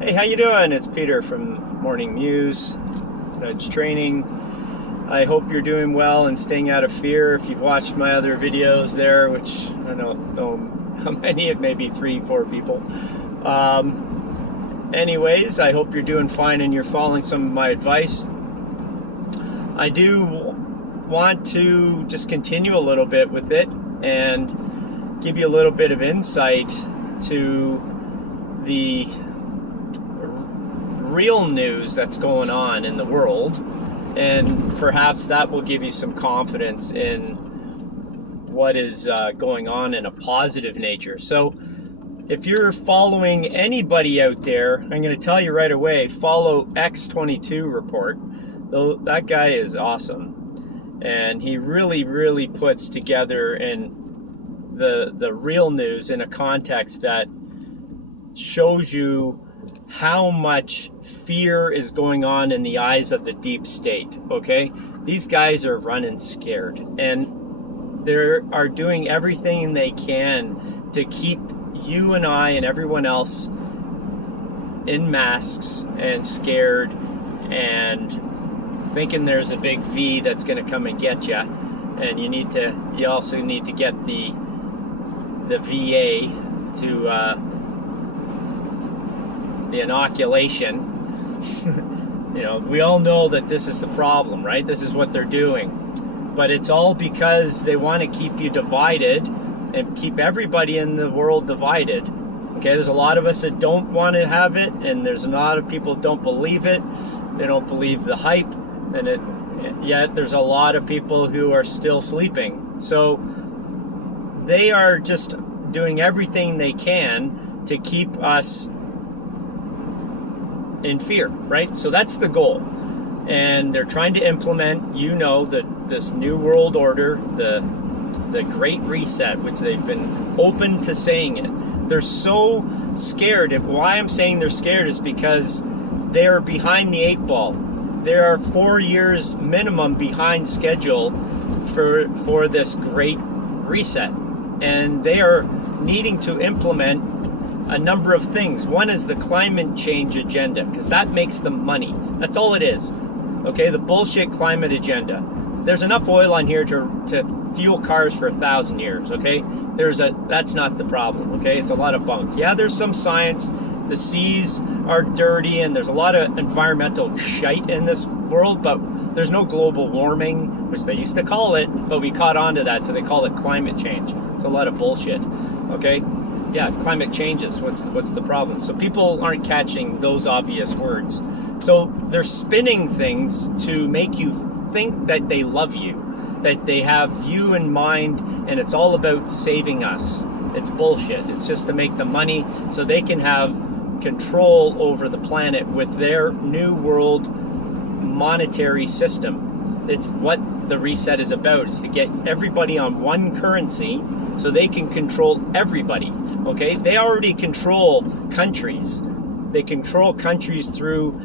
Hey, how you doing? It's Peter from Morning Muse, Nudge Training. I hope you're doing well and staying out of fear. If you've watched my other videos there, which I don't know how many, it may be 3-4 people. Anyways, I hope you're doing fine and you're following some of my advice. I do want to just continue a little bit with it and give you a little bit of insight to the real news that's going on in the world, and perhaps that will give you some confidence in what is going on in a positive nature. So if you're following anybody out there, I'm going to tell you right away, follow X22 Report. Though that guy is awesome, and he really puts together in the real news in a context that shows you how much fear is going on in the eyes of the deep state, okay? These guys are running scared, and they are doing everything they can to keep you and I and everyone else in masks and scared and thinking there's a big V that's going to come and get you. And you also need to get the VA to the inoculation. We all know that this is the problem, right? This is what they're doing. But it's all because they want to keep you divided and keep everybody in the world divided. Okay, there's a lot of us that don't want to have it, and there's a lot of people that don't believe it. They don't believe the hype, and yet there's a lot of people who are still sleeping. So they are just doing everything they can to keep us in fear, right? So that's the goal. And they're trying to implement, this new world order, the Great Reset, which they've been open to saying it. They're so scared. Why I'm saying they're scared is because they are behind the 8 ball. They are 4 years minimum behind schedule for this Great Reset. And they are needing to implement a number of things. One is the climate change agenda, because that makes them money. That's all it is. Okay, the bullshit climate agenda. There's enough oil on here to fuel cars for 1,000 years, okay? That's not the problem, okay? It's a lot of bunk. Yeah, there's some science. The seas are dirty, and there's a lot of environmental shite in this world, but there's no global warming, which they used to call it, but we caught on to that, so they call it climate change. It's a lot of bullshit, okay? Yeah, climate changes. What's the problem? So people aren't catching those obvious words. So they're spinning things to make you think that they love you, that they have you in mind, and it's all about saving us. It's bullshit. It's just to make the money so they can have control over the planet with their new world monetary system. It's what the reset is about, is to get everybody on one currency so they can control everybody, okay? They already control countries. They control countries through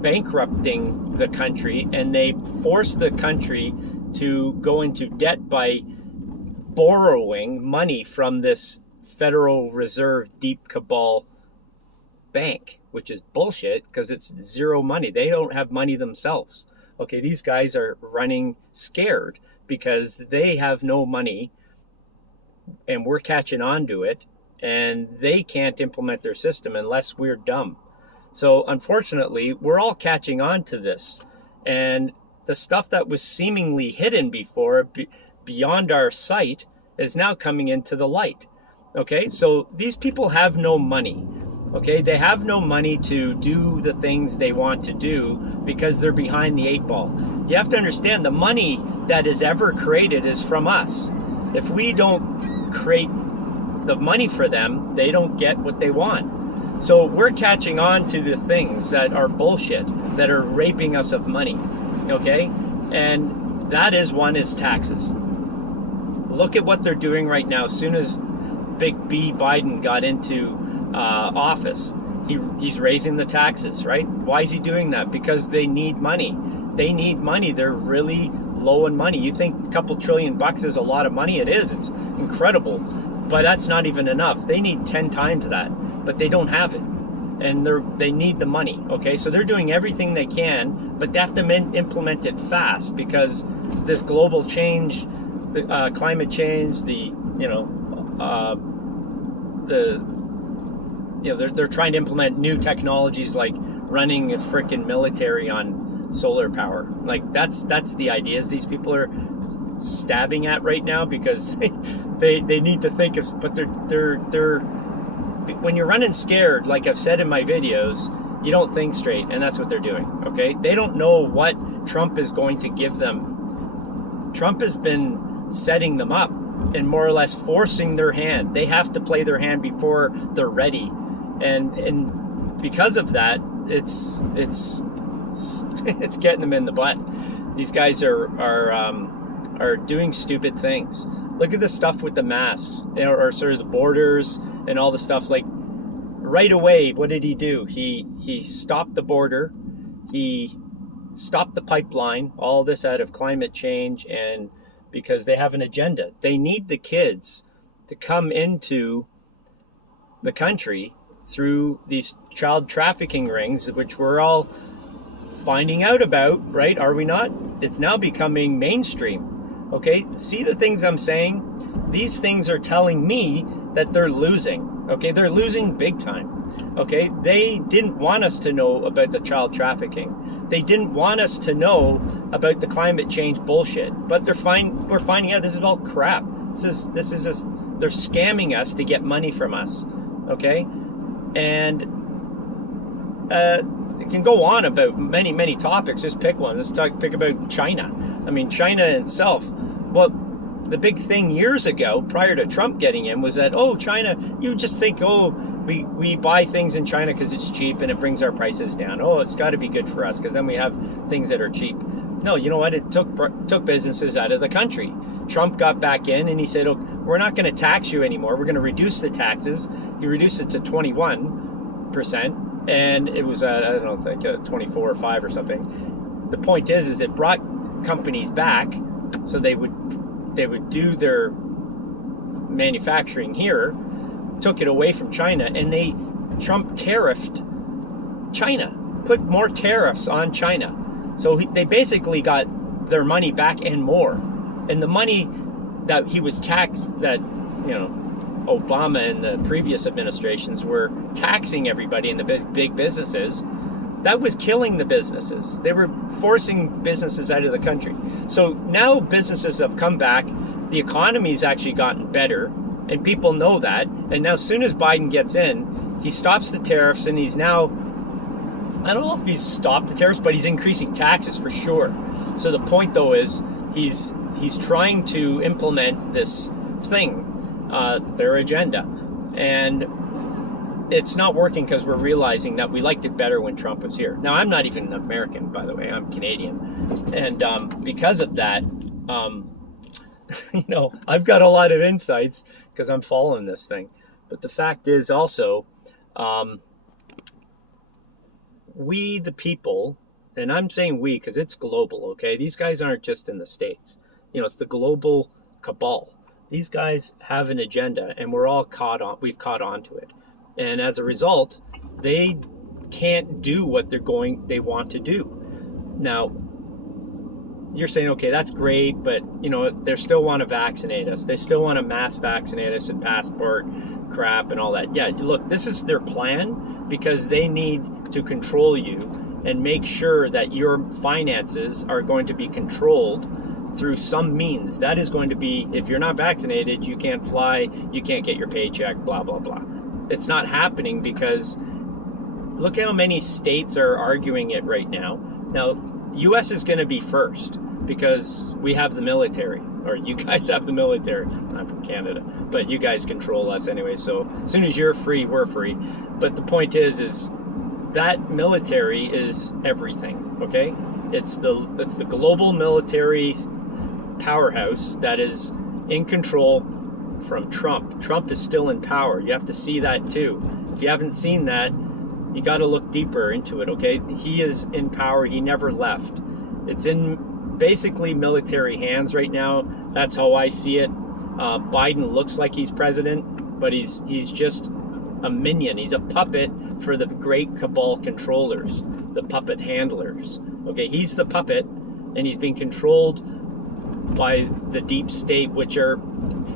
bankrupting the country, and they force the country to go into debt by borrowing money from this Federal Reserve deep cabal bank, which is bullshit because it's zero money. They don't have money themselves. Okay, these guys are running scared because they have no money, and we're catching on to it, and they can't implement their system unless we're dumb. So unfortunately, we're all catching on to this, and the stuff that was seemingly hidden before, beyond our sight, is now coming into the light. Okay, so these people have no money. Okay, they have no money to do the things they want to do because they're behind the 8 ball. You have to understand, the money that is ever created is from us. If we don't create the money for them, they don't get what they want. So we're catching on to the things that are bullshit, that are raping us of money, okay? And that is one is taxes. Look at what they're doing right now. As soon as Big B Biden got into office, he's raising the taxes, right? Why is he doing that? Because they need money. They need money. They're really low in money. You think a couple $1 trillion is a lot of money? It is. It's incredible. But that's not even enough. They need 10 times that, but they don't have it. and they need the money. Okay, so they're doing everything they can, but they have to implement it fast, because this global change, the climate change, they're trying to implement new technologies like running a frickin' military on solar power. Like that's the ideas these people are stabbing at right now, because they need to think of, but they're when you're running scared, like I've said in my videos, you don't think straight, and that's what they're doing. Okay, they don't know what Trump is going to give them. Trump has been setting them up and more or less forcing their hand. They have to play their hand before they're ready, and because of that, it's getting them in the butt. These guys are doing stupid things. Look at the stuff with the masks, or sort of the borders and all the stuff. Like right away, what did he do? He stopped the border. He stopped the pipeline. All this out of climate change, and because they have an agenda. They need the kids to come into the country through these child trafficking rings, which we're all finding out about, right? Are we not? It's now becoming mainstream. Okay, see the things I'm saying? These things are telling me that they're losing. Okay, they're losing big time. Okay, they didn't want us to know about the child trafficking. They didn't want us to know about the climate change bullshit. But we're finding out this is all crap. This is they're scamming us to get money from us. Okay, and it can go on about many topics. Just pick one. Let's pick about China. I mean, China itself. Well, the big thing years ago, prior to Trump getting in, was that, China, you just think, we buy things in China because it's cheap and it brings our prices down. It's got to be good for us because then we have things that are cheap. No, you know what? It took businesses out of the country. Trump got back in and he said, we're not going to tax you anymore. We're going to reduce the taxes. He reduced it to 21%. And it was, 24 or 5 or something. The point is it brought companies back, so they would do their manufacturing here, took it away from China, and Trump tariffed China, put more tariffs on China. So they basically got their money back and more. And the money that he was taxed, that, Obama and the previous administrations were taxing everybody in the big businesses, that was killing the businesses. They were forcing businesses out of the country. So now businesses have come back. The economy's actually gotten better, and people know that. And now as soon as Biden gets in, he stops the tariffs, and he's now, I don't know if he's stopped the tariffs, but he's increasing taxes for sure. So the point though is he's trying to implement this thing, their agenda, and it's not working because we're realizing that we liked it better when Trump was here. Now, I'm not even an American, by the way. I'm Canadian. And because of that, I've got a lot of insights because I'm following this thing. But the fact is also, we the people, and I'm saying we because it's global, okay? These guys aren't just in the States. It's the global cabal. These guys have an agenda, and we've caught on to it. And as a result, they can't do what they want to do. Now, you're saying, okay, that's great, but, they still want to vaccinate us. They still want to mass vaccinate us and passport crap and all that. Yeah, look, this is their plan because they need to control you and make sure that your finances are going to be controlled through some means. That is going to be, if you're not vaccinated, you can't fly, you can't get your paycheck, blah, blah, blah. It's not happening because look how many states are arguing it right now. Now, U.S. is going to be first because we have the military, or you guys have the military. I'm from Canada, but you guys control us anyway. So as soon as you're free, we're free. But the point is that military is everything, okay? It's the global military powerhouse that is in control from Trump. Trump is still in power. You have to see that too. If you haven't seen that, you got to look deeper into it, okay? He is in power. He never left. It's in basically military hands right now. That's how I see it. Biden looks like he's president, but he's just a minion. He's a puppet for the great cabal controllers, the puppet handlers. Okay, he's the puppet, and he's being controlled by the deep state, which are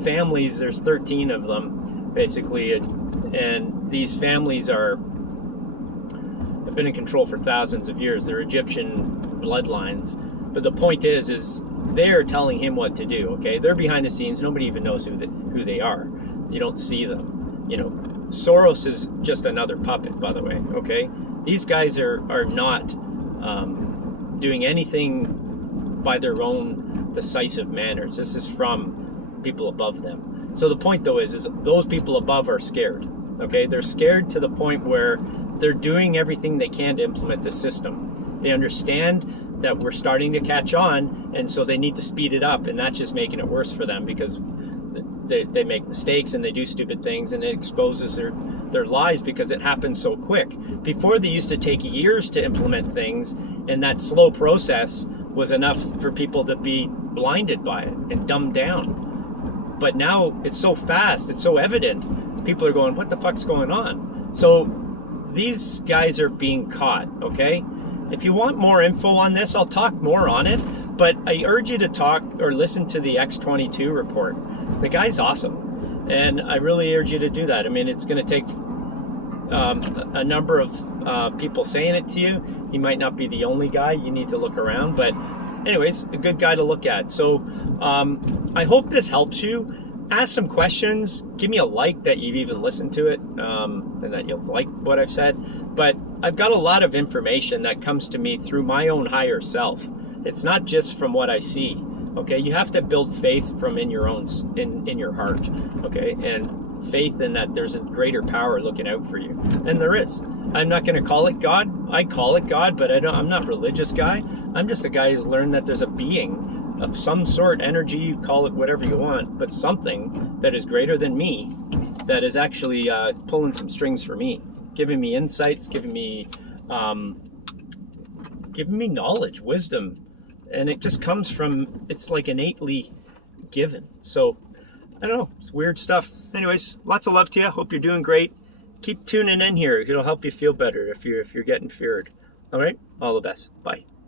families. There's 13 of them, basically, and these families have been in control for thousands of years. They're Egyptian bloodlines. But the point is they're telling him what to do, okay? They're behind the scenes. Nobody even knows who they are. You don't see them. You know, Soros is just another puppet, by the way, okay? These guys are not doing anything by their own decisive manners. This is from people above them. So the point, though, is those people above are scared, okay? They're scared to the point where they're doing everything they can to implement the system. They understand that we're starting to catch on, and so they need to speed it up, and that's just making it worse for them because they make mistakes and they do stupid things, and it exposes their lies because it happens so quick. Before, they used to take years to implement things, and that slow process was enough for people to be blinded by it and dumbed down. But now it's so fast, it's so evident, people are going, what the fuck's going on? So these guys are being caught, okay? If you want more info on this, I'll talk more on it, but I urge you to talk or listen to the X22 report. The guy's awesome, and I really urge you to do that. I mean, it's going to take a number of people saying it to you. He might not be the only guy. You need to look around, but anyways, a good guy to look at. So I hope this helps you. Ask some questions. Give me a like that you've even listened to it, and that you'll like what I've said. But I've got a lot of information that comes to me through my own higher self. It's not just from what I see. Okay, you have to build faith from in your own in your heart. Okay, and faith in that there's a greater power looking out for you, and there is. I'm not going to call it God. I call it God, but I'm not a religious guy. I'm just a guy who's learned that there's a being of some sort, energy, you call it whatever you want, but something that is greater than me, that is actually pulling some strings for me, giving me insights, giving me knowledge, wisdom, and it just comes from, it's like innately given. So I don't know, it's weird stuff. Anyways, lots of love to you. Hope you're doing great. Keep tuning in here. It'll help you feel better if you're getting feared. All right, all the best. Bye.